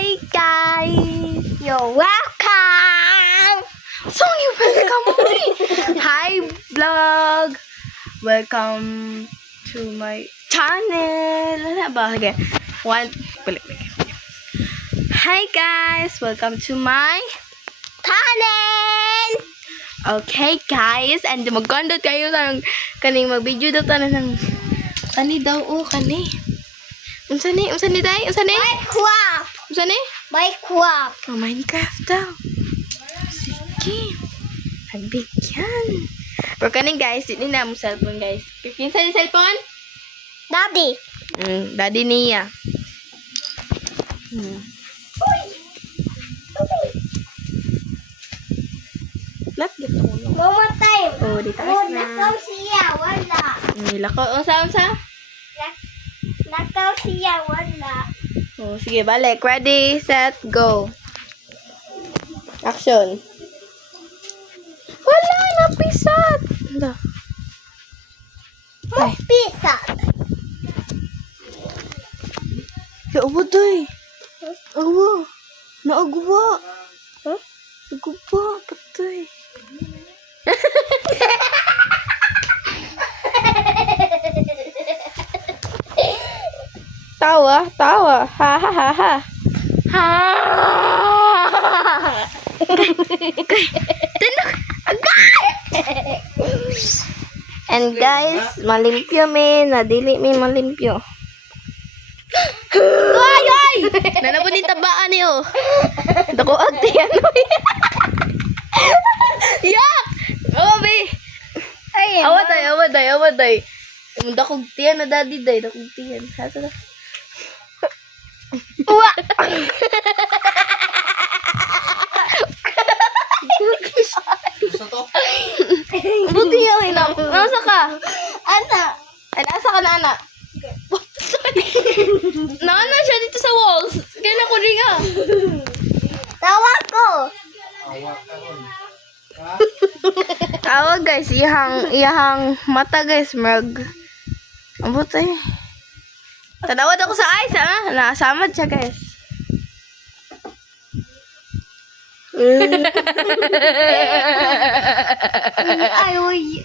Hi guys! You're welcome! So you welcome me! Hi vlog! Welcome to my channel! Ano ba? Okay. Balik. Hi guys! Welcome to my channel! Okay guys, and magkondot kayo ng kaning mag-video daw tayo ng kani daw kani. Unsa ni day? Minecraft! Unsa ni? Minecraft! Oh, Minecraft daw. Sige. Hagbigyan. Pero kaning guys, hindi na mo cellphone guys. Kinsa ni cellphone? Daddy! Daddy niya. Not gito ko. Mamatay! Oh, di taas Oh, na. nakaw siya! Wala! Nilako. Unsa? Nakaw siya! Wala! Oh, sige, balik. Ready, set, go. Action. Wala, napisat. Hala. Ay, Pizza! yawa day. Awa. Naagwa. Huh? Nagwa, patay. Tawa. Ha. Ha. Tinok. And guys, malimpyo nadili malimpyo. Ay! Nanapon yung tabaan niyo. Dako agtiyan mo. Yak! Oh, be. Ay, Awad day. Dakog tiyan na daddy day, dakog tiyan. Hasa na. Uwa! Buti yung hinap. Nasa ka? Ano? Ay, nasa ka na, anak? Naana siya dito sa walls. Kaya na ko ringa. Tawag ko! Awag guys, iyahang mata guys, merag. Ambot eh. Tanawad ako sa ice, ha? Nasamad siya guys. Ay. Uy.